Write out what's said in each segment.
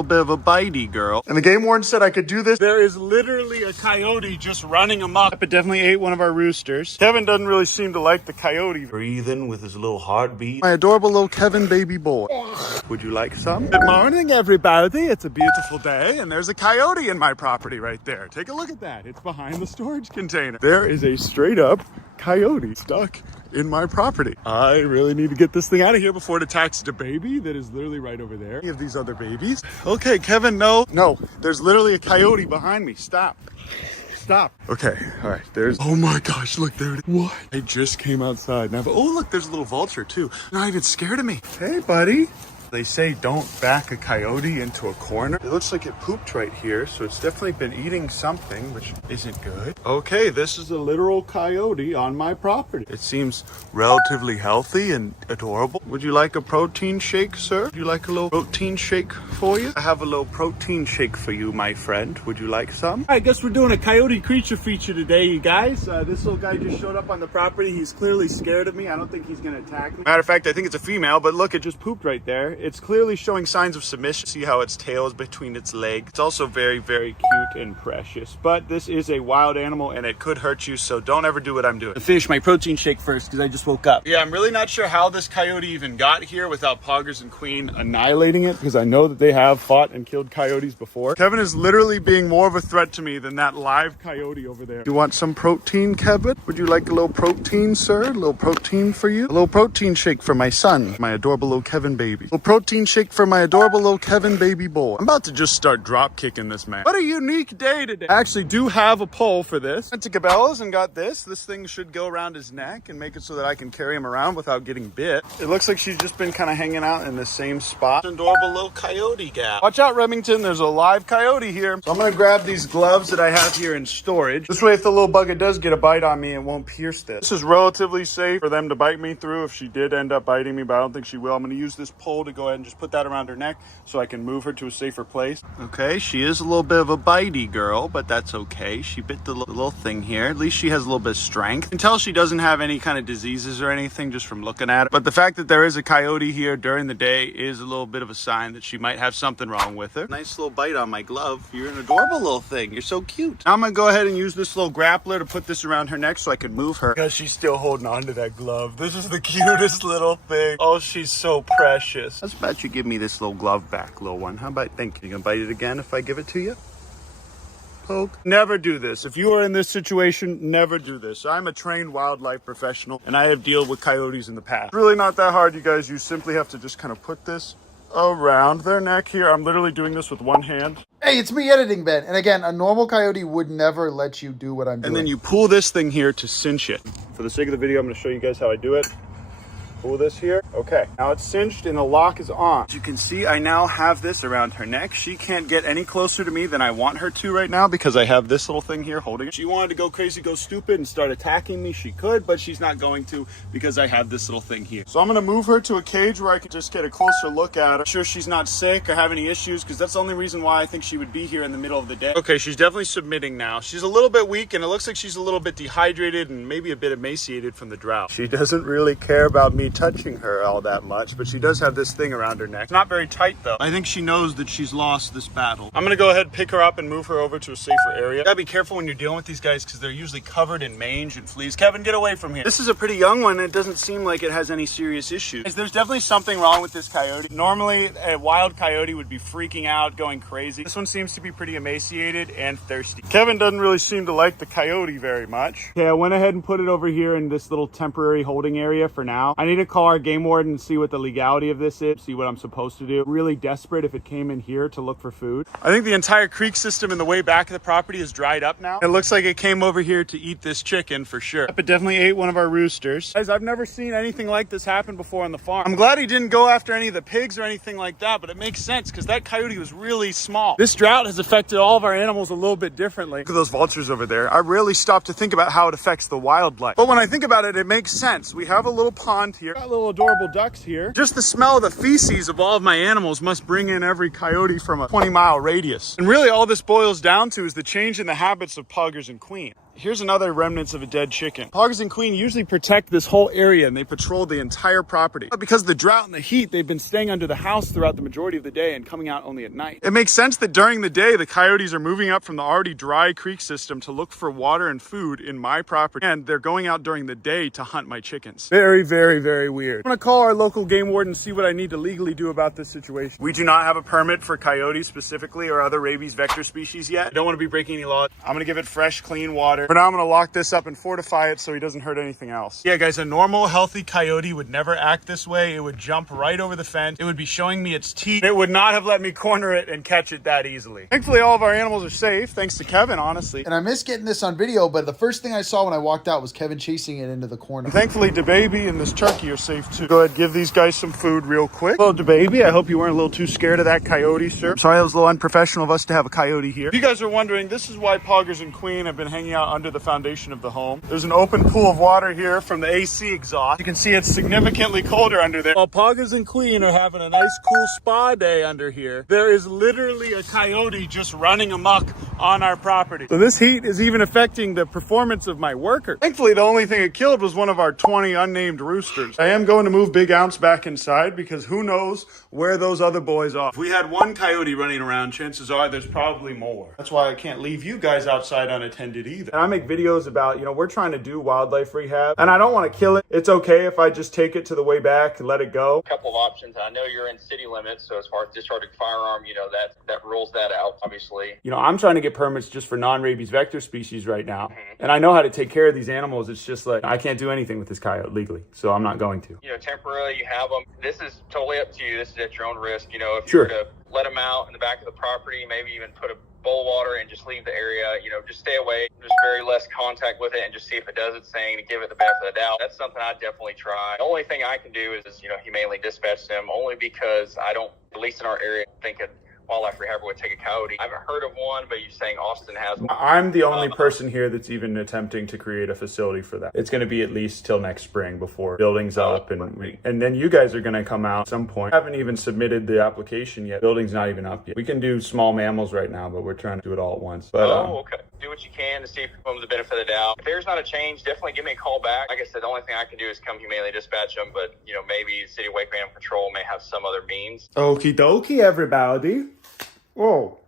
little bit of a bitey girl. And the game warden said I could do this. There is literally a coyote just running amok. It definitely ate one of our roosters. Kevin doesn't really seem to like the coyote. Breathing with his little heartbeat. My adorable little Kevin baby boy. Would you like some? Good morning, everybody. It's a beautiful day, and there's a coyote in my property right there. Take a look at that. It's behind the storage container. There is a straight up coyote stuck in my property. I really need to get this thing out of here before it attacks the baby that is literally right over there. Any of these other babies. Okay, Kevin, no, there's literally a coyote behind me. Stop. Okay, all right, oh my gosh, look, there it is. What? I just came outside. Now, oh, look, there's a little vulture too. Not even scared of me. Hey, buddy. They say don't back a coyote into a corner. It looks like it pooped right here, so it's definitely been eating something, which isn't good. Okay, this is a literal coyote on my property. It seems relatively healthy and adorable. Would you like a protein shake, sir? Would you like a little protein shake for you? I have a little protein shake for you, my friend. Would you like some? I guess we're doing a coyote creature feature today, you guys. This little guy just showed up on the property. He's clearly scared of me. I don't think he's gonna attack me. Matter of fact, I think it's a female, but look, it just pooped right there. It's clearly showing signs of submission. See how its tail is between its legs. It's also very, very cute and precious. But this is a wild animal and it could hurt you, so don't ever do what I'm doing. I finished my protein shake first because I just woke up. Yeah, I'm really not sure how this coyote even got here without Poggers and Queen annihilating it, because I know that they have fought and killed coyotes before. Kevin is literally being more of a threat to me than that live coyote over there. You want some protein, Kevin? Would you like a little protein, sir? A little protein for you? A little protein shake for my son, my adorable little Kevin baby. A little protein shake for my adorable little Kevin baby boy. I'm about to just start drop kicking this man. What a unique day today. I actually do have a pole for this. Went to Cabela's and got this. This thing should go around his neck and make it so that I can carry him around without getting bit. It looks like she's just been kind of hanging out in the same spot. Adorable little coyote gal. Watch out, Remington. There's a live coyote here. So I'm gonna grab these gloves that I have here in storage. This way, if the little bugger does get a bite on me, it won't pierce this. This is relatively safe for them to bite me through if she did end up biting me, but I don't think she will. I'm gonna use this pole to go ahead and just put that around her neck so I can move her to a safer place. Okay, she is a little bit of a bitey girl, but that's okay. She bit the little thing here. At least she has a little bit of strength. You can tell she doesn't have any kind of diseases or anything just from looking at it. But the fact that there is a coyote here during the day is a little bit of a sign that she might have something wrong with her. Nice little bite on my glove. You're an adorable little thing. You're so cute. Now I'm gonna go ahead and use this little grappler to put this around her neck so I can move her, because she's still holding on to that glove. This is the cutest little thing. Oh, she's so precious. How about you give me this little glove back, little one? How about, thank you. You gonna bite it again if I give it to you? Poke. Never do this. If you are in this situation, never do this. I'm a trained wildlife professional and I have dealt with coyotes in the past. It's really not that hard, you guys. You simply have to just kind of put this around their neck here. I'm literally doing this with one hand. Hey, it's me editing, Ben. And again, a normal coyote would never let you do what I'm doing. And then you pull this thing here to cinch it. For the sake of the video, I'm gonna show you guys how I do it. Pull this here. Okay, now it's cinched and the lock is on. As you can see, I now have this around her neck. She can't get any closer to me than I want her to right now because I have this little thing here holding it. If she wanted to go crazy, go stupid and start attacking me, she could, but she's not going to because I have this little thing here. So I'm gonna move her to a cage where I can just get a closer look at her. I'm sure she's not sick or have any issues, because that's the only reason why I think she would be here in the middle of the day. Okay, she's definitely submitting now. She's a little bit weak and it looks like she's a little bit dehydrated and maybe a bit emaciated from the drought. She doesn't really care about me touching her all that much, but she does have this thing around her neck. It's not very tight though. I think she knows that she's lost this battle. I'm gonna go ahead and pick her up and move her over to a safer area. You gotta be careful when you're dealing with these guys because they're usually covered in mange and fleas. Kevin, get away from here. This is a pretty young one. It doesn't seem like it has any serious issues. There's definitely something wrong with this coyote. Normally a wild coyote would be freaking out, going crazy. This one seems to be pretty emaciated and thirsty. Kevin doesn't really seem to like the coyote very much. Okay, I went ahead and put it over here in this little temporary holding area for now. I need to call our game warden and see what the legality of this is, see what I'm supposed to do. Really desperate if it came in here to look for food. I think the entire creek system in the way back of the property is dried up now. It looks like it came over here to eat this chicken for sure. It definitely ate one of our roosters. Guys, I've never seen anything like this happen before on the farm. I'm glad he didn't go after any of the pigs or anything like that, but it makes sense because that coyote was really small. This drought has affected all of our animals a little bit differently. Look at those vultures over there. I rarely stop to think about how it affects the wildlife. But when I think about it, it makes sense. We have a little pond here. Got little adorable ducks here. Just the smell of the feces of all of my animals must bring in every coyote from a 20-mile radius. And really all this boils down to is the change in the habits of Poggers and Queen. Here's another remnants of a dead chicken. Hogs and Queen usually protect this whole area and they patrol the entire property. But because of the drought and the heat, they've been staying under the house throughout the majority of the day and coming out only at night. It makes sense that during the day, the coyotes are moving up from the already dry creek system to look for water and food in my property. And they're going out during the day to hunt my chickens. Very, very, very weird. I'm gonna call our local game warden and see what I need to legally do about this situation. We do not have a permit for coyotes specifically or other rabies vector species yet. I don't want to be breaking any laws. I'm gonna give it fresh, clean water. For now, I'm gonna lock this up and fortify it so he doesn't hurt anything else. Yeah, guys, a normal, healthy coyote would never act this way. It would jump right over the fence. It would be showing me its teeth. It would not have let me corner it and catch it that easily. Thankfully, all of our animals are safe, thanks to Kevin, honestly. And I missed getting this on video, but the first thing I saw when I walked out was Kevin chasing it into the corner. And thankfully, DeBaby and this turkey are safe too. Go ahead, give these guys some food real quick. Hello, DeBaby. I hope you weren't a little too scared of that coyote, sir. Sorry, it was a little unprofessional of us to have a coyote here. If you guys are wondering, this is why Poggers and Queen have been hanging out under the foundation of the home. There's an open pool of water here from the AC exhaust. You can see it's significantly colder under there. While Poggers and Queen are having a nice cool spa day under here, there is literally a coyote just running amok on our property. So this heat is even affecting the performance of my worker. Thankfully, the only thing it killed was one of our 20 unnamed roosters. I am going to move Big Ounce back inside because who knows where those other boys are. If we had one coyote running around, chances are there's probably more. That's why I can't leave you guys outside unattended either. And I make videos about, you know, we're trying to do wildlife rehab and I don't want to kill it. It's okay if I just take it to the way back and let it go. A couple of options. I know you're in city limits, so as far as discharging firearm, you know, that rules that out, obviously. You know, I'm trying to get permits just for non-rabies vector species right now. And I know how to take care of these animals. It's just like, I can't do anything with this coyote legally, so I'm not going to. You know, temporarily you have them. This is totally up to you. This is at your own risk. You know, if Sure. you were to let them out in the back of the property, maybe even put a bowl of water and just leave the area, you know, just stay away, just very less contact with it and just see if it does its thing to give it the benefit of the doubt. That's something I definitely try. The only thing I can do is, you know, humanely dispatch them, only because I don't, at least in our area, think a wildlife rehabber would take a coyote. I haven't heard of one, but you're saying Austin has one. I'm the only person here that's even attempting to create a facility for that. It's going to be at least till next spring before building's up and then you guys are going to come out at some point. I haven't even submitted the application yet. Building's not even up yet. We can do small mammals right now, but we're trying to do it all at once. But, okay. Do what you can to see if you give them the benefit of the doubt. If there's not a change, definitely give me a call back. Like I said, the only thing I can do is come humanely dispatch them, but, you know, maybe City of Waco Animal Control may have some other means. Okie dokie, everybody. Whoa.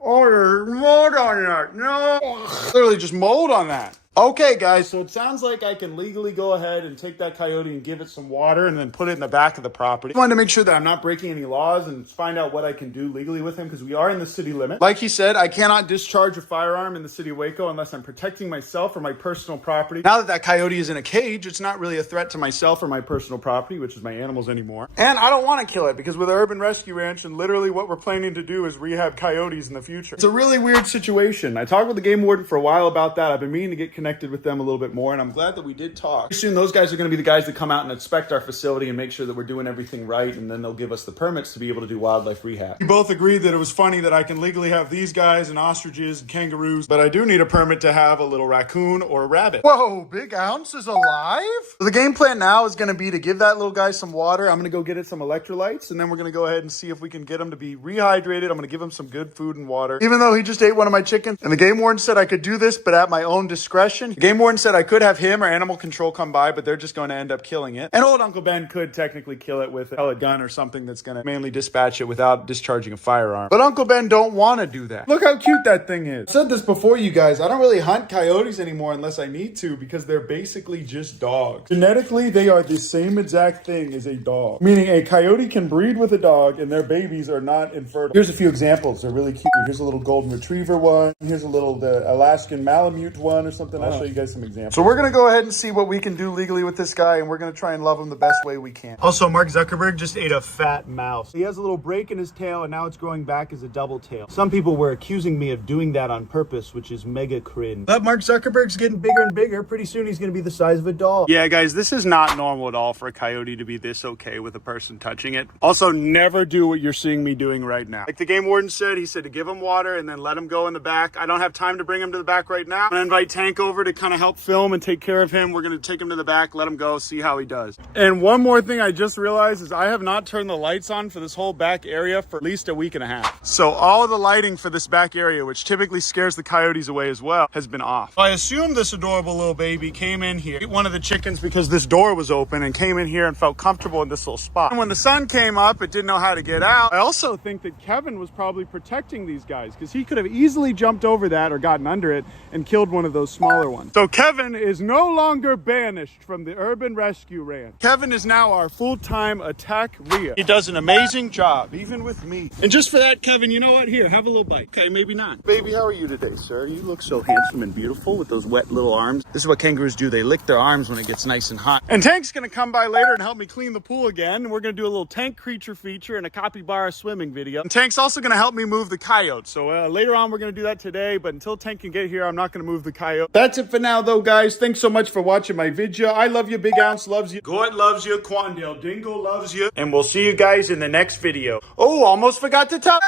Oh, there's mold on that. No. Literally just mold on that. Okay, guys, so it sounds like I can legally go ahead and take that coyote and give it some water and then put it in the back of the property. I wanted to make sure that I'm not breaking any laws and find out what I can do legally with him because we are in the city limit. Like he said, I cannot discharge a firearm in the city of Waco unless I'm protecting myself or my personal property. Now that that coyote is in a cage, it's not really a threat to myself or my personal property, which is my animals anymore. And I don't want to kill it because with Urban Rescue Ranch and literally what we're planning to do is rehab coyotes in the future. It's a really weird situation. I talked with the game warden for a while about that. I've been meaning to get connected with them a little bit more, and I'm glad that we did talk. Pretty soon those guys are going to be the guys that come out and inspect our facility and make sure that we're doing everything right, and then they'll give us the permits to be able to do wildlife rehab. We both agreed that it was funny that I can legally have these guys and ostriches and kangaroos, but I do need a permit to have a little raccoon or a rabbit. Whoa, Big Ounce is alive? So the game plan now is going to be to give that little guy some water. I'm going to go get it some electrolytes, and then we're going to go ahead and see if we can get him to be rehydrated. I'm going to give him some good food and water, even though he just ate one of my chickens. And the game warden said I could do this, but at my own discretion. The game warden said I could have him or animal control come by, but they're just going to end up killing it. And old Uncle Ben could technically kill it with a pellet gun or something that's going to mainly dispatch it without discharging a firearm. But Uncle Ben don't want to do that. Look how cute that thing is. I said this before, you guys. I don't really hunt coyotes anymore unless I need to because they're basically just dogs. Genetically, they are the same exact thing as a dog. Meaning a coyote can breed with a dog and their babies are not infertile. Here's a few examples. They're really cute. Here's a little golden retriever one. Here's a little the Alaskan Malamute one or something. I'll show you guys some examples. So we're going to go ahead and see what we can do legally with this guy, and we're going to try and love him the best way we can. Also, Mark Zuckerberg just ate a fat mouse. He has a little break in his tail, and now it's growing back as a double tail. Some people were accusing me of doing that on purpose, which is mega cringe. But Mark Zuckerberg's getting bigger and bigger. Pretty soon he's going to be the size of a doll. Yeah, guys, this is not normal at all for a coyote to be this okay with a person touching it. Also, never do what you're seeing me doing right now. Like the game warden said, he said to give him water and then let him go in the back. I don't have time to bring him to the back right now. I'm going to invite Tank over over to kind of help film and take care of him. We're going to take him to the back, let him go, see how he does. And one more thing I just realized is I have not turned the lights on for this whole back area for at least a week and a half. So all of the lighting for this back area, which typically scares the coyotes away as well, has been off. I assume this adorable little baby came in here, ate one of the chickens because this door was open, and came in here and felt comfortable in this little spot. And when the sun came up, it didn't know how to get out. I also think that Kevin was probably protecting these guys because he could have easily jumped over that or gotten under it and killed one of those smaller ones. So Kevin is no longer banished from the urban rescue ranch. Kevin is now our full-time attack Rhea. He does an amazing job, even with me. And just for that, Kevin, you know what? Here, have a little bite. Okay, maybe not. Baby, how are you today, sir? You look so handsome and beautiful with those wet little arms. This is what kangaroos do. They lick their arms when it gets nice and hot. And Tank's gonna come by later and help me clean the pool again. And we're gonna do a little tank creature feature and a capybara swimming video. And Tank's also gonna help me move the coyote. So later on, we're gonna do that today. But until Tank can get here, I'm not gonna move the coyote. That's it for now, though, guys. Thanks so much for watching my video. I love you. Big Ounce loves you. Goit loves you. Quandale Dingle loves you. And we'll see you guys in the next video. Oh, almost forgot to tell.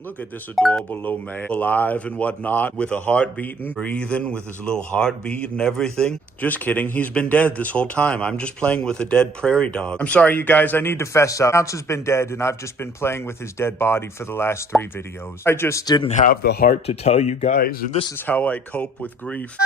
Look at this adorable little man, alive and whatnot, with a heart beating, breathing with his little heartbeat and everything. Just kidding, he's been dead this whole time. I'm just playing with a dead prairie dog. I'm sorry, you guys, I need to fess up. Ounce has been dead, and I've just been playing with his dead body for the last 3 videos. I just didn't have the heart to tell you guys, and this is how I cope with grief.